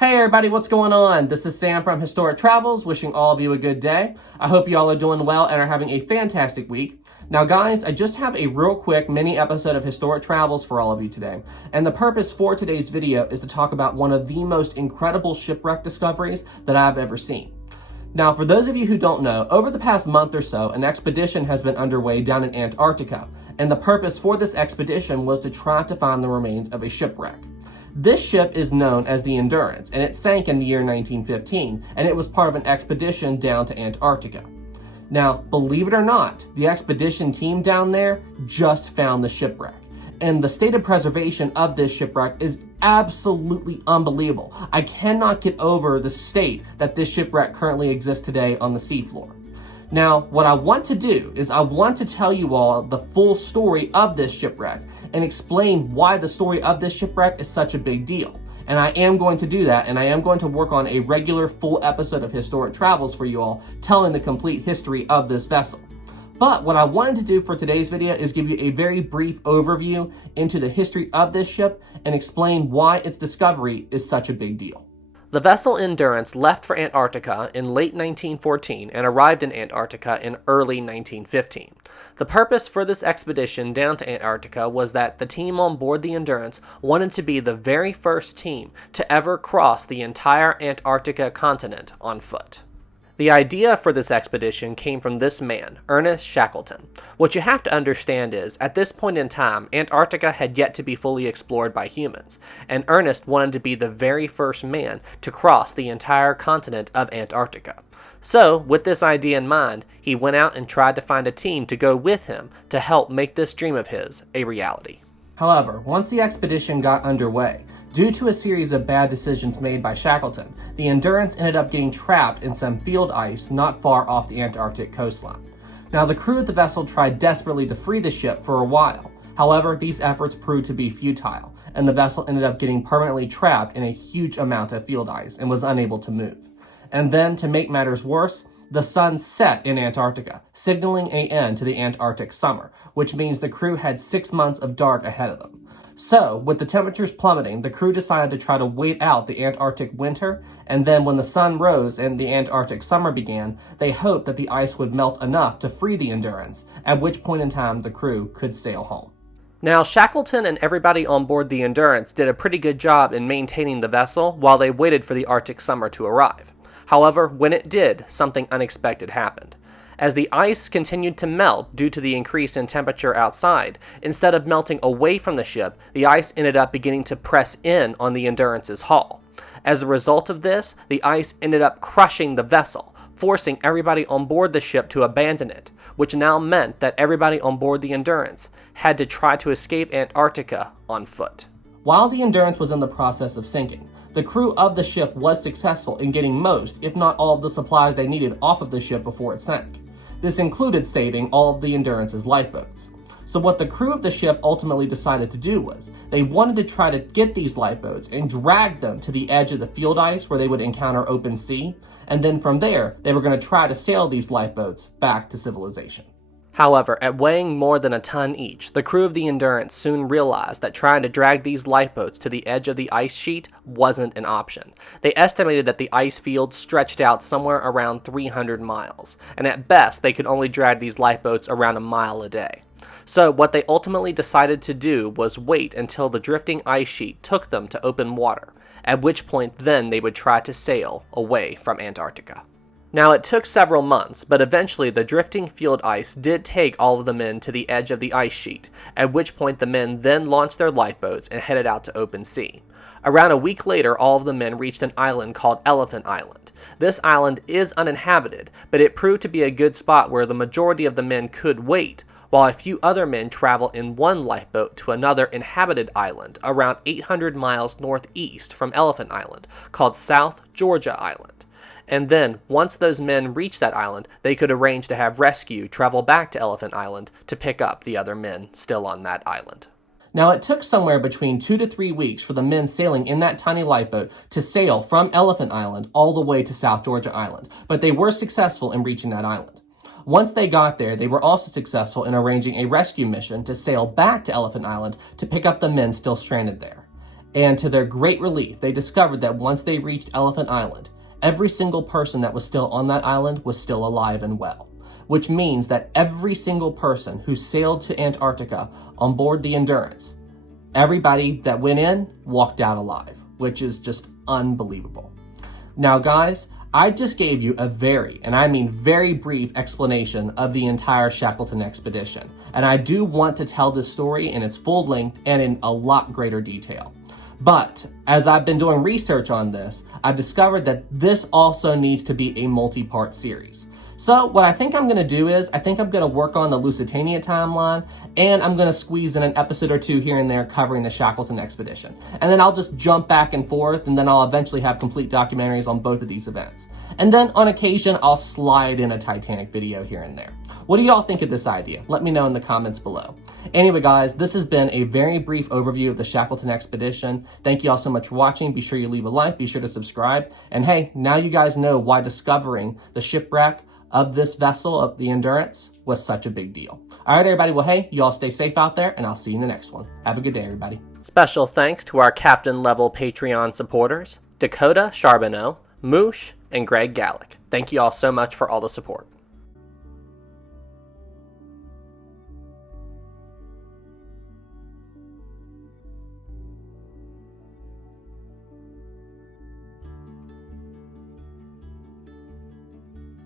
Hey everybody, what's going on? This is Sam from Historic Travels, wishing all of you a good day. I hope you all are doing well and are having a fantastic week. Now guys, I just have a real quick mini episode of Historic Travels for all of you today. And the purpose for today's video is to talk about one of the most incredible shipwreck discoveries that I've ever seen. Now, for those of you who don't know, over the past month or so, an expedition has been underway down in Antarctica. And the purpose for this expedition was to try to find the remains of a shipwreck. This ship is known as the Endurance, and it sank in the year 1915, and it was part of an expedition down to Antarctica. Now, believe it or not, the expedition team down there just found the shipwreck. And the state of preservation of this shipwreck is absolutely unbelievable. I cannot get over the state that this shipwreck currently exists today on the seafloor. Now, what I want to do is I want to tell you all the full story of this shipwreck and explain why the story of this shipwreck is such a big deal. And I am going to do that, and I am going to work on a regular full episode of Historic Travels for you all, telling the complete history of this vessel. But what I wanted to do for today's video is give you a very brief overview into the history of this ship and explain why its discovery is such a big deal. The vessel Endurance left for Antarctica in late 1914 and arrived in Antarctica in early 1915. The purpose for this expedition down to Antarctica was that the team on board the Endurance wanted to be the very first team to ever cross the entire Antarctica continent on foot. The idea for this expedition came from this man, Ernest Shackleton. What you have to understand is, at this point in time, Antarctica had yet to be fully explored by humans, and Ernest wanted to be the very first man to cross the entire continent of Antarctica. So, with this idea in mind, he went out and tried to find a team to go with him to help make this dream of his a reality. However, once the expedition got underway, due to a series of bad decisions made by Shackleton, the Endurance ended up getting trapped in some field ice not far off the Antarctic coastline. Now, the crew of the vessel tried desperately to free the ship for a while. However, these efforts proved to be futile, and the vessel ended up getting permanently trapped in a huge amount of field ice and was unable to move. And then, to make matters worse, the sun set in Antarctica, signaling an end to the Antarctic summer, which means the crew had 6 months of dark ahead of them. So, with the temperatures plummeting, the crew decided to try to wait out the Antarctic winter, and then when the sun rose and the Antarctic summer began, they hoped that the ice would melt enough to free the Endurance, at which point in time the crew could sail home. Now, Shackleton and everybody on board the Endurance did a pretty good job in maintaining the vessel while they waited for the Arctic summer to arrive. However, when it did, something unexpected happened. As the ice continued to melt due to the increase in temperature outside, instead of melting away from the ship, the ice ended up beginning to press in on the Endurance's hull. As a result of this, the ice ended up crushing the vessel, forcing everybody on board the ship to abandon it, which now meant that everybody on board the Endurance had to try to escape Antarctica on foot. While the Endurance was in the process of sinking, the crew of the ship was successful in getting most, if not all, of the supplies they needed off of the ship before it sank. This included saving all of the Endurance's lifeboats. So what the crew of the ship ultimately decided to do was, they wanted to try to get these lifeboats and drag them to the edge of the field ice where they would encounter open sea, and then from there, they were going to try to sail these lifeboats back to civilization. However, at weighing more than a ton each, the crew of the Endurance soon realized that trying to drag these lifeboats to the edge of the ice sheet wasn't an option. They estimated that the ice field stretched out somewhere around 300 miles, and at best they could only drag these lifeboats around a mile a day. So what they ultimately decided to do was wait until the drifting ice sheet took them to open water, at which point then they would try to sail away from Antarctica. Now, it took several months, but eventually the drifting field ice did take all of the men to the edge of the ice sheet, at which point the men then launched their lifeboats and headed out to open sea. Around a week later, all of the men reached an island called Elephant Island. This island is uninhabited, but it proved to be a good spot where the majority of the men could wait, while a few other men travel in one lifeboat to another inhabited island around 800 miles northeast from Elephant Island, called South Georgia Island. And then, once those men reached that island, they could arrange to have rescue travel back to Elephant Island to pick up the other men still on that island. Now, it took somewhere between 2 to 3 weeks for the men sailing in that tiny lifeboat to sail from Elephant Island all the way to South Georgia Island, but they were successful in reaching that island. Once they got there, they were also successful in arranging a rescue mission to sail back to Elephant Island to pick up the men still stranded there. And to their great relief, they discovered that once they reached Elephant Island, every single person that was still on that island was still alive and well, which means that every single person who sailed to Antarctica on board the Endurance, everybody that went in walked out alive, which is just unbelievable. Now, guys, I just gave you a very, and I mean very brief explanation of the entire Shackleton expedition, and I do want to tell this story in its full length and in a lot greater detail. But as I've been doing research on this, I've discovered that this also needs to be a multi-part series. So what I think I'm going to do is, I think I'm going to work on the Lusitania timeline, and I'm going to squeeze in an episode or two here and there covering the Shackleton expedition. And then I'll just jump back and forth, and then I'll eventually have complete documentaries on both of these events. And then on occasion, I'll slide in a Titanic video here and there. What do y'all think of this idea? Let me know in the comments below. Anyway, guys, this has been a very brief overview of the Shackleton expedition. Thank you all so much for watching. Be sure you leave a like, be sure to subscribe. And hey, now you guys know why discovering the shipwreck of this vessel, of the Endurance, was such a big deal. All right, everybody. Well, hey, you all stay safe out there, and I'll see you in the next one. Have a good day, everybody. Special thanks to our captain level Patreon supporters, Dakota Charbonneau, Moosh, and Greg Gallick. Thank you all so much for all the support.